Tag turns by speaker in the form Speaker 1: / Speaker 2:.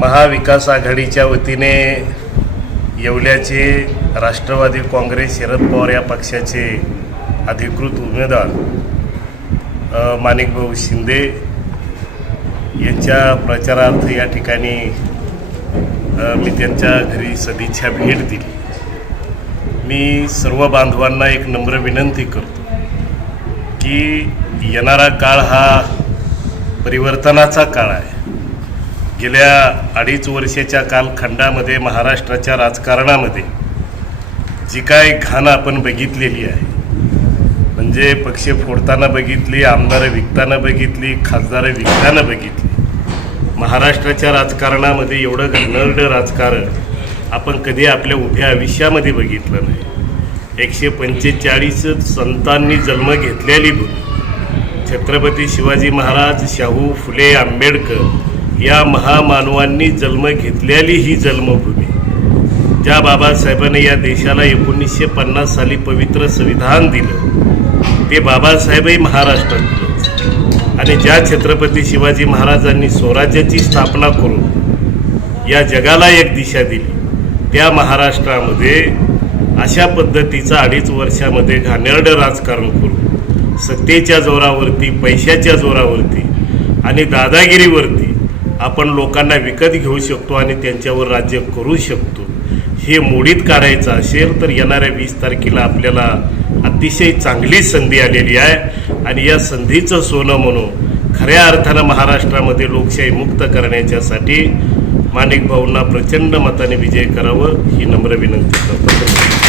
Speaker 1: महाविकास आघाडीच्या वतीने येवल्याचे राष्ट्रवादी काँग्रेस शरद पवार या पक्षाचे अधिकृत उमेदवार माणिकभाऊ शिंदे यांच्या प्रचारार्थ या ठिकाणी मी त्यांच्या घरी सदिच्छा भेट दिली मी सर्व बांधवांना एक नम्र विनंती करतो की येणारा काळ हा परिवर्तनाचा काळ आहे गेल्या अडीच वर्षाच्या कालखंडामध्ये महाराष्ट्राच्या राजकारणामध्ये जी काय घाण आपण बघितलेली आहे म्हणजे पक्ष फोडताना बघितली आमदारं विकताना बघितली खासदारं विकताना बघितली महाराष्ट्राच्या राजकारणामध्ये एवढं घनर्ड राजकारण आपण कधी आपल्या उभ्या आयुष्यामध्ये बघितलं नाही एकशे पंचेचाळीस संतांनी जन्म घेतलेली भूमी छत्रपती शिवाजी महाराज शाहू फुले आंबेडकर या महामानवांनी जन्म घेतलेली ही जन्मभूमी ज्या बाबासाहेबांनी या देशाला एकोणीसशे पन्नास साली पवित्र संविधान दिलं ते बाबासाहेबही महाराष्ट्रात आणि ज्या छत्रपती शिवाजी महाराजांनी स्वराज्याची स्थापना करून या जगाला एक दिशा दिली त्या महाराष्ट्रामध्ये अशा पद्धतीचा अडीच वर्षामध्ये घाणेरडं राजकारण करून सत्तेच्या जोरावरती पैशाच्या जोरावरती आणि दादागिरीवरती आपण लोकांना विकत घेऊ शकतो आणि त्यांच्यावर राज्य करू शकतो हे मोडीत काढायचं असेल तर येणाऱ्या वीस तारखेला आपल्याला अतिशय चांगली संधी आलेली आहे आणि या संधीचं सोनं म्हणून खऱ्या अर्थानं महाराष्ट्रामध्ये लोकशाही मुक्त करण्याच्यासाठी माणिक भाऊंना प्रचंड मताने विजय करावं ही नम्र विनंती करतो